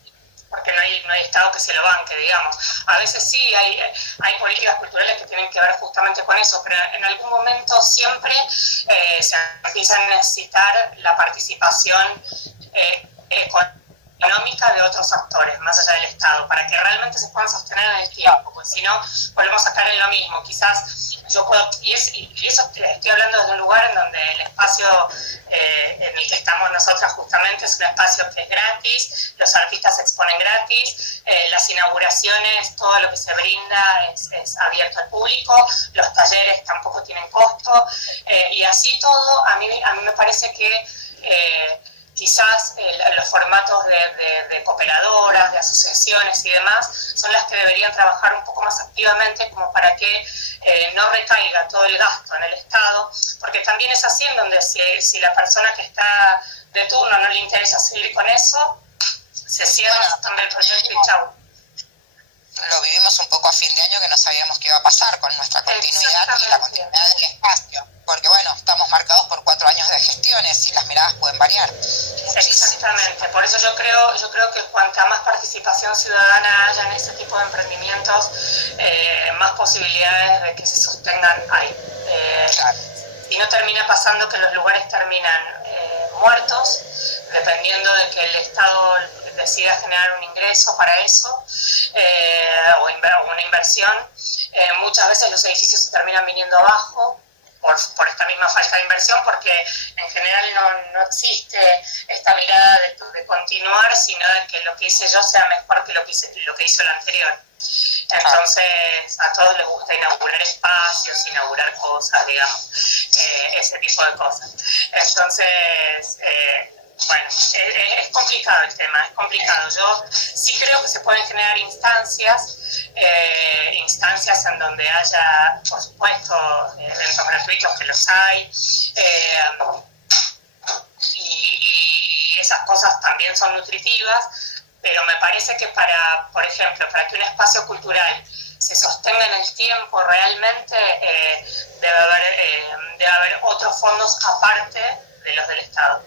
porque no hay Estado que se lo banque, digamos. A veces sí hay políticas culturales que tienen que ver justamente con eso, pero en algún momento siempre se empieza a necesitar la participación económica de otros actores, más allá del Estado, para que realmente se puedan sostener en el tiempo, porque si no, volvemos a caer en lo mismo. Quizás yo puedo, y eso estoy hablando desde un lugar en donde el espacio en el que estamos nosotras justamente es un espacio que es gratis, los artistas exponen gratis, las inauguraciones, todo lo que se brinda es abierto al público, los talleres tampoco tienen costo, y así todo, a mí me parece que quizás los formatos de cooperadoras, de asociaciones y demás son las que deberían trabajar un poco más activamente como para que no recaiga todo el gasto en el Estado, porque también es así en donde si la persona que está de turno no le interesa seguir con eso, se cierra también el proyecto y chau. Lo vivimos un poco a fin de año, que no sabíamos qué iba a pasar con nuestra continuidad y la continuidad del espacio, porque bueno, estamos marcados por 4 años de gestiones y las miradas pueden variar muchísimo. Exactamente, por eso yo creo que cuanta más participación ciudadana haya en ese tipo de emprendimientos, más posibilidades de que se sostengan hay. Claro. Y no termina pasando que los lugares terminan muertos, dependiendo de que el Estado decida generar un ingreso para eso o una inversión. Muchas veces los edificios se terminan viniendo abajo por esta misma falta de inversión, porque en general no existe esta mirada de continuar, sino de que lo que hice yo sea mejor que lo que hizo el anterior. Entonces a todos les gusta inaugurar espacios, inaugurar cosas, digamos, ese tipo de cosas. Entonces bueno, es complicado el tema, es complicado. Yo sí creo que se pueden generar instancias en donde haya, por supuesto, eventos gratuitos, que los hay, y esas cosas también son nutritivas, pero me parece que por ejemplo, para que un espacio cultural se sostenga en el tiempo realmente, debe haber otros fondos aparte de los del Estado.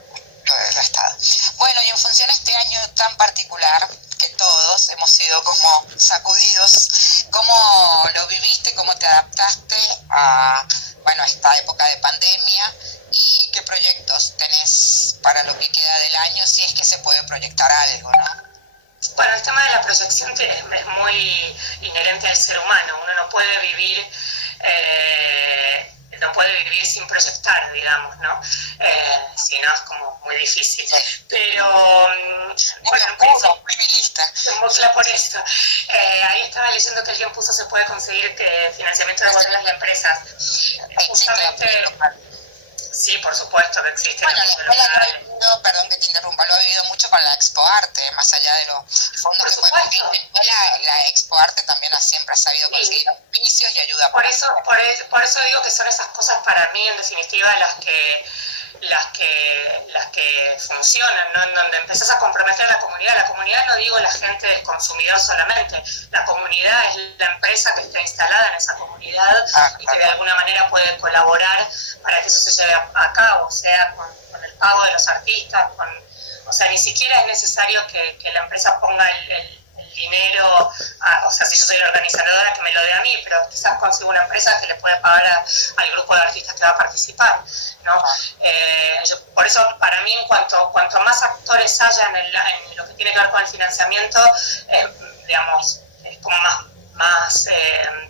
Bueno, y en función a este año tan particular, que todos hemos sido como sacudidos, ¿cómo lo viviste, cómo te adaptaste a esta época de pandemia y qué proyectos tenés para lo que queda del año, si es que se puede proyectar algo, ¿no? Bueno, el tema de la proyección es muy inherente al ser humano. Uno no puede vivir sin proyectar, digamos, ¿no? Si no, es como muy difícil. Sí. Pero, bueno, muy lista. Por esto. Ahí estaba leyendo que alguien puso se puede conseguir financiamiento de boletas de empresas. Justamente... Sí, por supuesto que existe. Bueno, perdón que te interrumpa, lo ha vivido mucho con la Expo Arte, más allá de los fondos que puede conseguir. La Expo Arte también siempre ha sabido conseguir auspicios y ayuda. Por eso digo que son esas cosas para mí, en definitiva, las que funcionan, ¿no? En donde empezás a comprometer a la comunidad. La comunidad no digo la gente del consumidor solamente, la comunidad es la empresa que está instalada en esa comunidad y que de alguna manera puede colaborar para que eso se lleve a cabo, o sea, con el pago de los artistas, o sea, ni siquiera es necesario que la empresa ponga el dinero, o sea, si yo soy la organizadora, que me lo dé a mí, pero quizás consigo una empresa que le puede pagar al grupo de artistas que va a participar, ¿no? Por eso, para mí, cuanto más actores haya en lo que tiene que ver con el financiamiento, digamos, es como más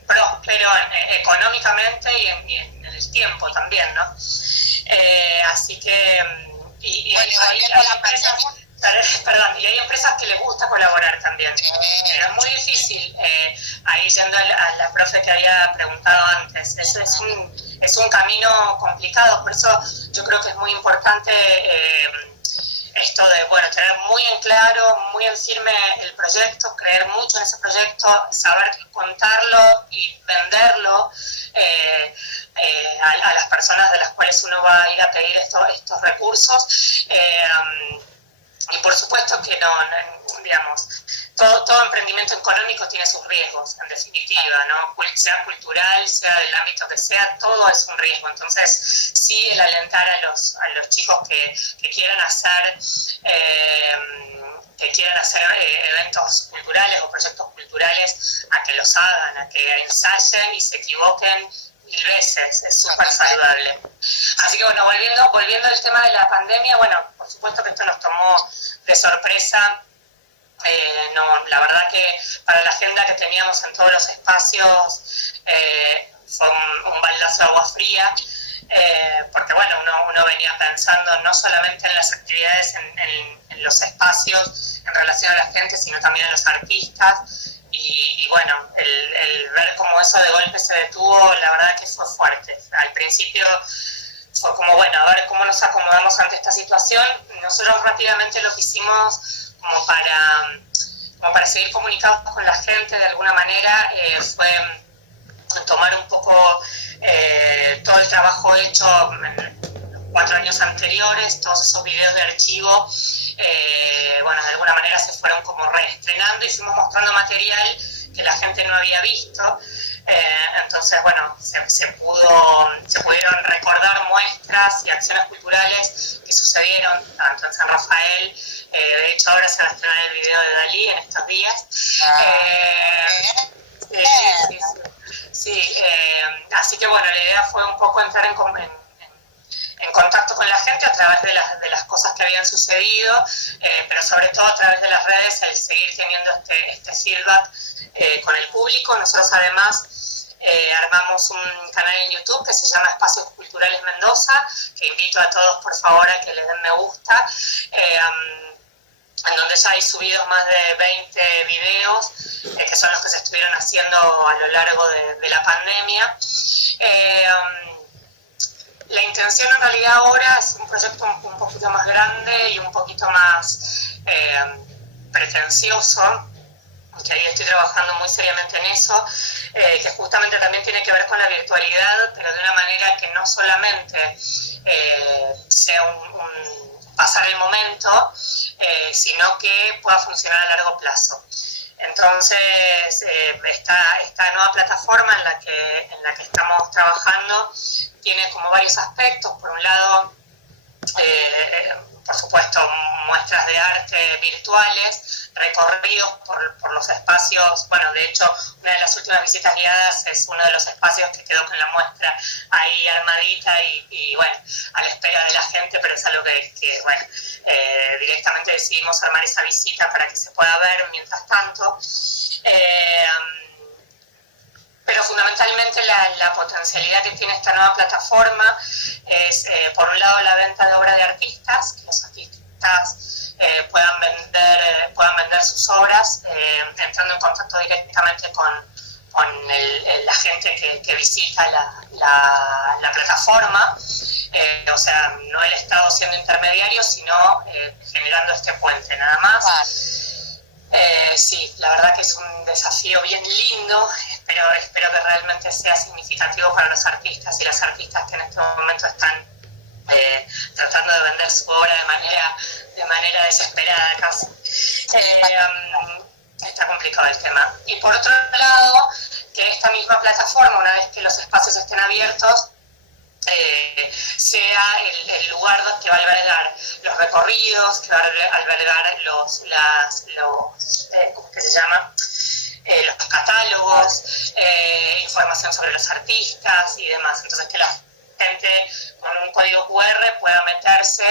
próspero económicamente y en el tiempo también, ¿no? Así que... Y hay empresas que les gusta colaborar también. Es muy difícil, ahí yendo a la profe que había preguntado antes, es un camino complicado, por eso yo creo que es muy importante esto de, bueno, tener muy en claro, muy en firme el proyecto, creer mucho en ese proyecto, saber contarlo y venderlo a las personas de las cuales uno va a ir a pedir estos recursos. Y por supuesto que digamos, todo emprendimiento económico tiene sus riesgos, en definitiva, ¿no? Sea cultural, sea del ámbito que sea, todo es un riesgo. Entonces, sí, el alentar a los chicos que quieran hacer eventos culturales o proyectos culturales, a que los hagan, a que ensayen y se equivoquen 1000 veces, es súper saludable. Así que bueno, volviendo al tema de la pandemia, bueno, por supuesto que esto nos tomó de sorpresa. No, la verdad que para la agenda que teníamos en todos los espacios fue un baldazo de agua fría, porque bueno, uno venía pensando no solamente en las actividades en los espacios en relación a la gente, sino también en los artistas. Y bueno, el ver cómo eso de golpe se detuvo, la verdad que fue fuerte. Al principio fue como, bueno, a ver cómo nos acomodamos ante esta situación. Nosotros rápidamente lo que hicimos como para seguir comunicados con la gente de alguna manera fue tomar un poco todo el trabajo hecho en los 4 años anteriores, todos esos videos de archivo. Bueno, de alguna manera se fueron como reestrenando y fuimos mostrando material que la gente no había visto. Entonces, bueno, se pudieron recordar muestras y acciones culturales que sucedieron tanto en San Rafael. De hecho, ahora se va a estrenar el video de Dalí en estos días. Sí, así que bueno, la idea fue un poco entrar en contacto con la gente a través de las cosas que habían sucedido, pero sobre todo a través de las redes, el seguir teniendo este feedback con el público. Nosotros además armamos un canal en YouTube que se llama Espacios Culturales Mendoza, que invito a todos por favor a que les den me gusta, en donde ya hay subidos más de 20 videos, que son los que se estuvieron haciendo a lo largo de la pandemia. La intención en realidad ahora es un proyecto un poquito más grande y un poquito más pretencioso, que ahí estoy trabajando muy seriamente en eso, que justamente también tiene que ver con la virtualidad, pero de una manera que no solamente sea un pasar el momento, sino que pueda funcionar a largo plazo. Entonces, esta nueva plataforma en la que estamos trabajando tiene como varios aspectos. Por un lado, por supuesto, muestras de arte virtuales, recorridos por los espacios. Bueno, de hecho, una de las últimas visitas guiadas es uno de los espacios que quedó con la muestra ahí armadita y bueno, a la espera de la gente, pero es algo que bueno, directamente decidimos armar esa visita para que se pueda ver mientras tanto. Pero fundamentalmente la potencialidad que tiene esta nueva plataforma es, por un lado, la venta de obras de artistas, que los artistas puedan vender sus obras, entrando en contacto directamente con la gente que visita la plataforma, o sea, no el Estado siendo intermediario, sino generando este puente, nada más. Sí, la verdad que es un desafío bien lindo. Espero que realmente sea significativo para los artistas y las artistas que en este momento están tratando de vender su obra de manera desesperada casi. Está complicado el tema. Y por otro lado, que esta misma plataforma, una vez que los espacios estén abiertos, sea el lugar que va a albergar los recorridos, que va a albergar que se llama, los catálogos, información sobre los artistas y demás. Entonces que la gente con un código QR pueda meterse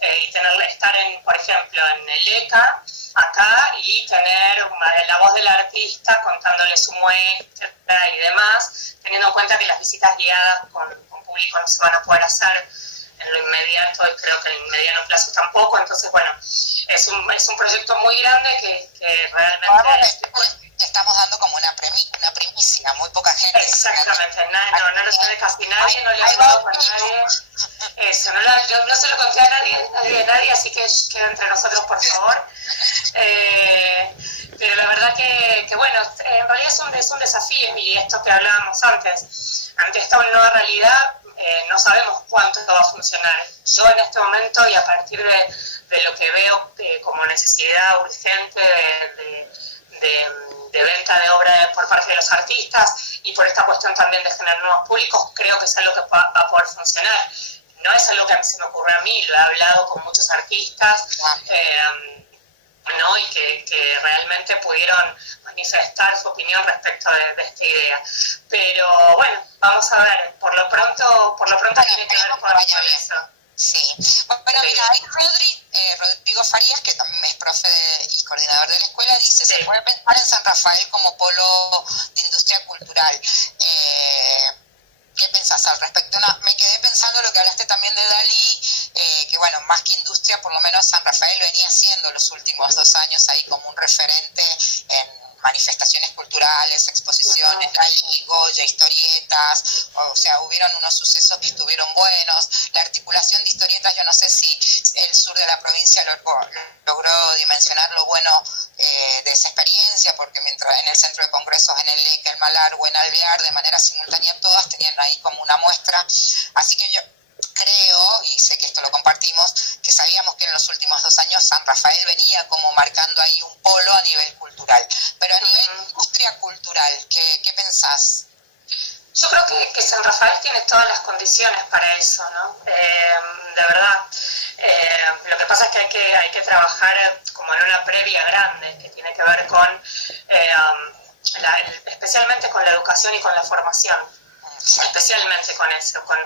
y estar por ejemplo, en el ECA, acá, y tener la voz del artista contándole su muestra y demás, teniendo en cuenta que las visitas guiadas con público no se van a poder hacer en lo inmediato y creo que en el mediano plazo tampoco. Entonces, bueno, es un proyecto muy grande que realmente... Estamos dando como una primicia, muy poca gente. Exactamente, no lo sabe casi nadie, no le he hablado con nadie. Eso, yo no se lo conté a nadie, así que queda entre nosotros, por favor. Pero la verdad que bueno, en realidad es un desafío, y esto que hablábamos antes, ante esta nueva realidad, no sabemos cuánto va a funcionar. Yo en este momento, y a partir de lo que veo como necesidad urgente de venta de obra por parte de los artistas, y por esta cuestión también de generar nuevos públicos, creo que es algo que va a poder funcionar. No es algo que a mí se me ocurre a mí, lo he hablado con muchos artistas, ¿no? Y que realmente pudieron manifestar su opinión respecto de esta idea. Pero bueno, vamos a ver, por lo pronto tiene que ver con eso. Sí. Bueno, mira, ahí Rodrigo Farías, que también es profe y coordinador de la escuela, dice, sí, se puede pensar en San Rafael como polo de industria cultural. ¿Qué pensás al respecto? No, me quedé pensando lo que hablaste también de Dalí, que bueno, más que industria, por lo menos San Rafael venía siendo los últimos 2 años ahí como un referente en manifestaciones culturales, exposiciones, Dalí, Goya, historietas, o sea, hubieron unos sucesos que estuvieron buenos. La articulación de historietas, yo no sé si el sur de la provincia logró dimensionar lo bueno de esa experiencia, porque mientras en el centro de congresos, en el LEC, el Malar o en Alvear, de manera simultánea todas tenían ahí como una muestra, así que yo creo, y sé que esto lo compartimos, que sabíamos que en los últimos 2 años San Rafael venía como marcando ahí un polo a nivel cultural, pero a nivel industria cultural, ¿qué pensás? Yo creo que San Rafael tiene todas las condiciones para eso, ¿no? De verdad. Lo que pasa es que hay que trabajar como en una previa grande, que tiene que ver con, especialmente con la educación y con la formación. Especialmente con eso, con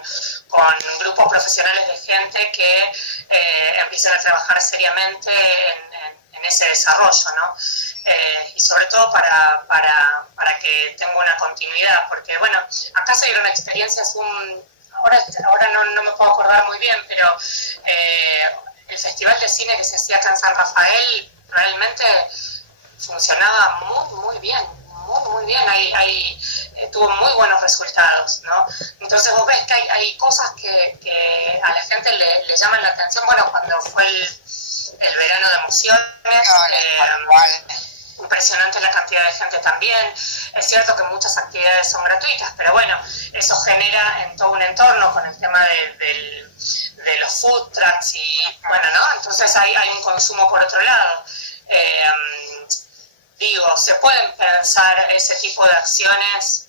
grupos profesionales de gente que empiecen a trabajar seriamente en ese desarrollo, ¿no? Y sobre todo para que tenga una continuidad, porque bueno, acá se dieron experiencias, ahora no me puedo acordar muy bien, pero el festival de cine que se hacía acá en San Rafael realmente funcionaba muy bien, muy bien, tuvo muy buenos resultados, ¿no? Entonces vos ves que hay cosas que a la gente le llaman la atención. Bueno, cuando fue el verano de emociones, impresionante la cantidad de gente también. Es cierto que muchas actividades son gratuitas, pero bueno, eso genera en todo un entorno con el tema de los food trucks y bueno, ¿no? Entonces hay un consumo por otro lado. Digo, se pueden pensar ese tipo de acciones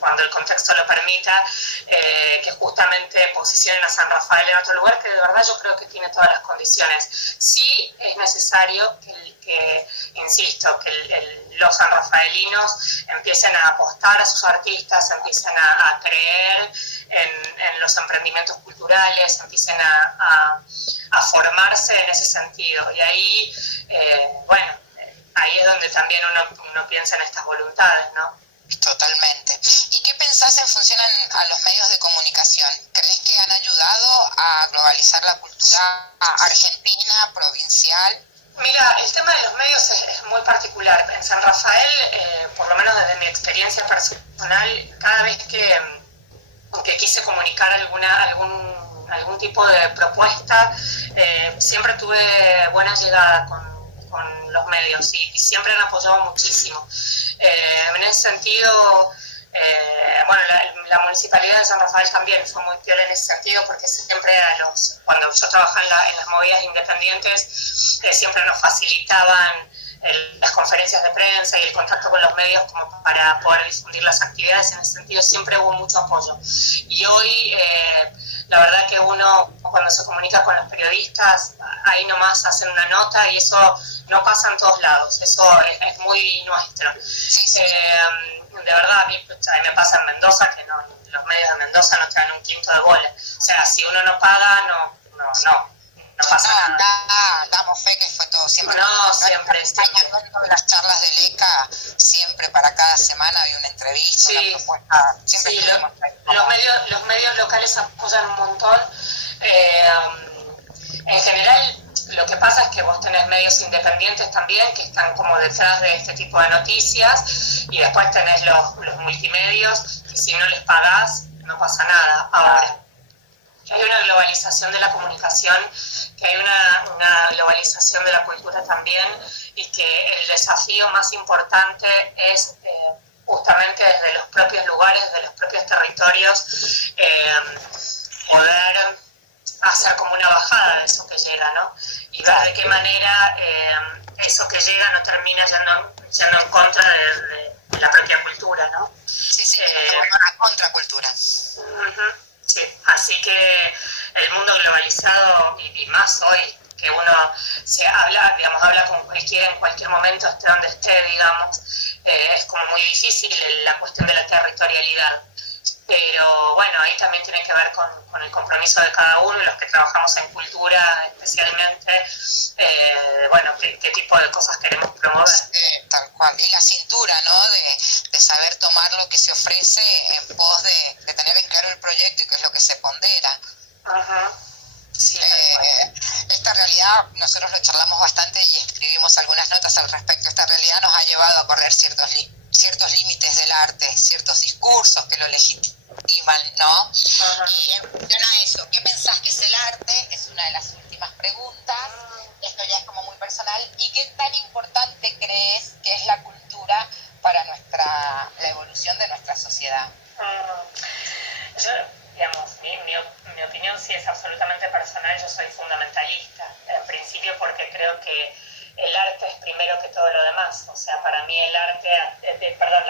cuando el contexto lo permita, que justamente posicionen a San Rafael en otro lugar, que de verdad yo creo que tiene todas las condiciones. Sí es necesario insisto, que los sanrafaelinos empiecen a apostar a sus artistas, empiecen a creer en los emprendimientos culturales, empiecen a formarse en ese sentido. Y ahí, bueno, ahí es donde también uno piensa en estas voluntades, ¿no? Totalmente. ¿Y qué pensás en función a los medios de comunicación? ¿Crees que han ayudado a globalizar la cultura argentina, provincial? Mira, el tema de los medios es muy particular. En San Rafael, por lo menos desde mi experiencia personal, cada vez que quise comunicar algún tipo de propuesta, siempre tuve buena llegada con los medios y siempre han apoyado muchísimo. En ese sentido, bueno, la Municipalidad de San Rafael también fue muy piola en ese sentido, porque siempre cuando yo trabajaba en las movidas independientes, siempre nos facilitaban las conferencias de prensa y el contacto con los medios como para poder difundir las actividades. En ese sentido siempre hubo mucho apoyo. Y hoy, la verdad que uno cuando se comunica con los periodistas, ahí nomás hacen una nota y eso no pasa en todos lados, eso es muy nuestro. Sí, sí. De verdad, a mí me pasa en Mendoza que los medios de Mendoza no te dan un quinto de bola. O sea, si uno no paga, no pasa nada. Damos fe que fue todo siempre. Siempre. En las charlas del ECA, siempre para cada semana hay una entrevista, sí, una propuesta. Siempre sí, los medios locales apoyan un montón. En general, lo que pasa es que vos tenés medios independientes también que están como detrás de este tipo de noticias, y después tenés los multimedios que si no les pagás no pasa nada. Ahora, que hay una globalización de la comunicación, que hay una globalización de la cultura también, y que el desafío más importante es justamente desde los propios lugares, de los propios territorios, poder hacer como una bajada de eso que llega, ¿no? Y ver de qué manera eso que llega no termina yendo en contra de la propia cultura, ¿no? Sí, una contracultura. Sí, así que el mundo globalizado, y más hoy, que uno habla con cualquiera en cualquier momento, esté donde esté, digamos, es como muy difícil la cuestión de la territorialidad. Pero bueno, ahí también tiene que ver con el compromiso de cada uno, y los que trabajamos en cultura especialmente, bueno, qué tipo de cosas queremos promover. Tal cual. Y la cintura, ¿no? De saber tomar lo que se ofrece en pos de tener en claro el proyecto y qué es lo que se pondera. Sí, esta realidad, nosotros lo charlamos bastante y escribimos algunas notas al respecto. Esta realidad nos ha llevado a correr ciertos límites del arte, ciertos discursos que lo legitiman, ¿no? Y en función a eso, ¿qué pensás que es el arte? Es una de las últimas preguntas. Esto ya es como muy personal. ¿Y qué tan importante crees que es la cultura para la evolución de nuestra sociedad? Yo, digamos, mi opinión sí es absolutamente personal. Yo soy fundamentalista, en principio, porque creo que el arte es primero que todo lo demás. O sea, para mí el arte, la